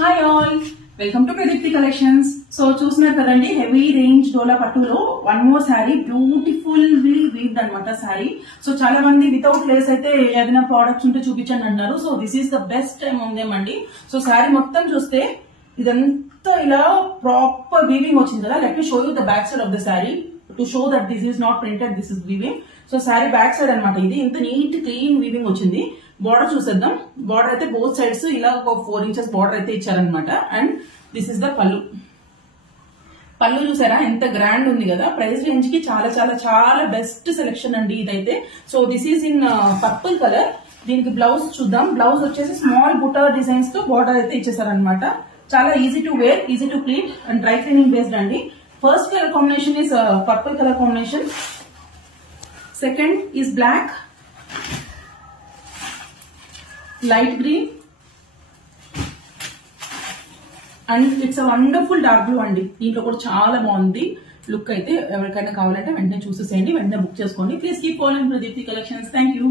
Hi all, welcome to Pradeepti collections. So చూస్తున్నారు కదండి, heavy range డోలా పట్టులో one more sari, beautiful weaved అనమాట శారీ. సో చాలా మంది వితౌట్ లేస్ అయితే ఏదైనా ప్రోడక్ట్స్ ఉంటే చూపించండి అన్నారు. So this is the best time ఉందేమండి. సో శారీ మొత్తం చూస్తే ఇదంతా ఇలా ప్రాపర్ వీవింగ్ వచ్చింది కదా. Let me show you the back side of the sari to show that this is not printed, this is weaving. So sari back side అనమాట. ఇది ఇంత నీట్ క్లీన్ వీవింగ్ వచ్చింది. బార్డర్ చూసేద్దాం. బార్డర్ అయితే బోత్ సైడ్స్ ఇలా ఒక 4 ఇంచెస్ బార్డర్ అయితే ఇచ్చారనమాట. అండ్ దిస్ ఇస్ ద పళ్ళు. పళ్ళు చూసారా ఎంత గ్రాండ్ ఉంది కదా. ప్రైస్ రేంజ్ కి చాలా చాలా చాలా బెస్ట్ సెలెక్షన్ అండి ఇదైతే. So this is in purple colour. దీనికి బ్లౌజ్ చూద్దాం. బ్లౌజ్ వచ్చేసి స్మాల్ బుటర్ డిజైన్స్ తో బార్డర్ అయితే ఇచ్చేసారనమాట. చాలా easy to wear, easy to clean and dry cleaning based అండి. First colour combination is purple color combination. Second is black, light green, and it's a wonderful dark blue అండి. దీంట్లో కూడా చాలా బాగుంది లుక్ అయితే. ఎవరికైనా కావాలంటే వెంటనే చూసేసేయండి, వెంటనే బుక్ చేసుకోండి. Please keep following Pradeepti collections. Thank you.